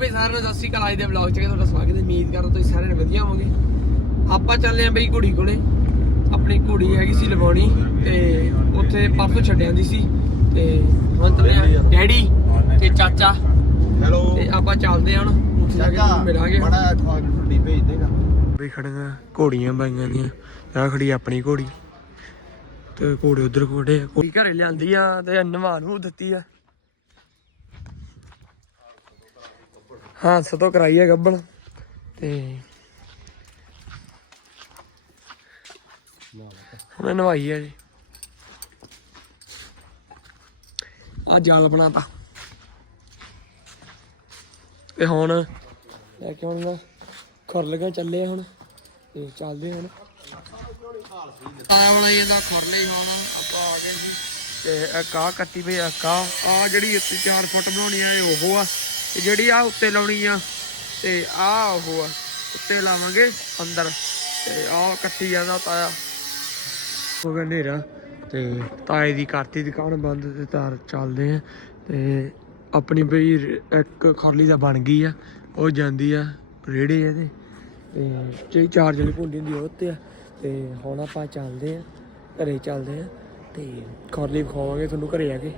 ਭਾਈ ਸਾਰਿਆਂ ਨੂੰ ਸਤਿ ਸ਼੍ਰੀ ਅਕਾਲ। ਅੱਜ ਦੇ ਵਲੌਗ 'ਚ ਤੁਹਾਡਾ ਸਵਾਗਤ ਹੈ। ਉਮੀਦ ਕਰਦਾ ਤੁਸੀਂ ਸਾਰੇ ਵਧੀਆ ਹੋਵੋਗੇ। ਆਪਾਂ ਚੱਲੇ ਆਂ ਬਈ ਕੁੜੀ ਕੋਲੇ। ਆਪਣੀ ਕੁੜੀ ਹੈਗੀ ਸੀ ਲਵਾਉਣੀ ਤੇ ਉੱਥੇ ਪਰਸੋਂ ਛੱਡਿਆਂ ਦੀ ਸੀ। ਤੇ ਹੁਣ ਆਂ। ਡੈਡੀ ਤੇ ਚਾਚਾ। ਹੈਲੋ। ਤੇ ਆਪਾਂ ਚੱਲਦੇ ਆਂ ਹੁਣ। ਉੱਥੇ ਜਾ ਕੇ ਮਿਲਾਂਗੇ ਬੜਾ ਤੁਹਾਡੀ ਭੇਜ ਦੇਗਾ ਬਈ ਖੜੀਆਂ ਘੋੜੀਆਂ ਬਾਈਆਂ ਦੀਆਂ। ਆ ਖੜੀ ਆਪਣੀ ਘੋੜੀ। ਤੇ ਘੋੜੇ ਉਧਰ ਘੋੜੇ ਆ। ਘਰੇ ਲਿਆਂਦੀ ਆ ਤੇ ਨਵਾ ਨੂੰ ਦਿੱਤੀ ਆ। ਹਾਂਸ ਤੋਂ ਕਰਾਈ ਹੈ ਗੱਬਣ। ਤੇ ਹੁਣ ਨਵਾਈ ਆ ਜੀ। ਆ ਜਾਲ ਬਣਾਤਾ। ਤੇ ਹੁਣ ਲੈ ਕੇ ਹੁਣ ਖੁਰ ਲਗਾ ਚੱਲੇ ਹੁਣ। ਤੇ ਚੱਲਦੇ ਹੁਣ। ਆਇਆ ਇਹਦਾ ਖੁਰ ਲਈ ਹੁਣ। ਆਪਾਂ ਆ ਗਏ ਜੀ। ਤੇ ਇੱਕ ਆਹ ਕੱਟੀ ਪਈ ਇੱਕ ਆ ਆ ਜਿਹੜੀ ਉੱਤੇ 4 ਫੁੱਟ ਬਣਾਉਣੀ ਆ, ਇਹ ਉਹ ਆ। ਤੇ ਜਿਹੜੀ ਆ ਉੱਤੇ ਲਾਉਣੀ ਆ, ਤੇ ਆ ਉਹ ਆ, ਉੱਤੇ ਲਾਵਾਂਗੇ ਅੰਦਰ, ਤੇ ਆ ਕੱਟੀ ਜਾਂਦਾ ਤਾਇਆ। ਹੋ ਗਿਆ ਹਨੇਰਾ, ਤੇ ਤਾਏ ਦੀ ਕਰਤੀ ਦੁਕਾਨ ਬੰਦ ਤੇ ਤਾਰ ਚੱਲਦੇ ਆ, ਤੇ ਆਪਣੀ ਬਈ ਇੱਕ ਖਰਲੀ ਦਾ ਬਣ ਗਈ ਆ, ਉਹ ਜਾਂਦੀ ਆ ਰੇੜੇ ਇਹਦੇ, ਤੇ ਜਿਹੜੀ ਚਾਰ ਜਣੀ ਭੁੰਡੀ ਹੁੰਦੀ ਉਹ ਤੇ ਆ, ਤੇ ਹੁਣ ਆਪਾਂ ਚੱਲਦੇ ਆ, ਘਰੇ ਚੱਲਦੇ ਆ, ਤੇ ਖਰਲੀ ਖਾਵਾਂਗੇ ਤੁਹਾਨੂੰ ਘਰੇ ਆ ਕੇ।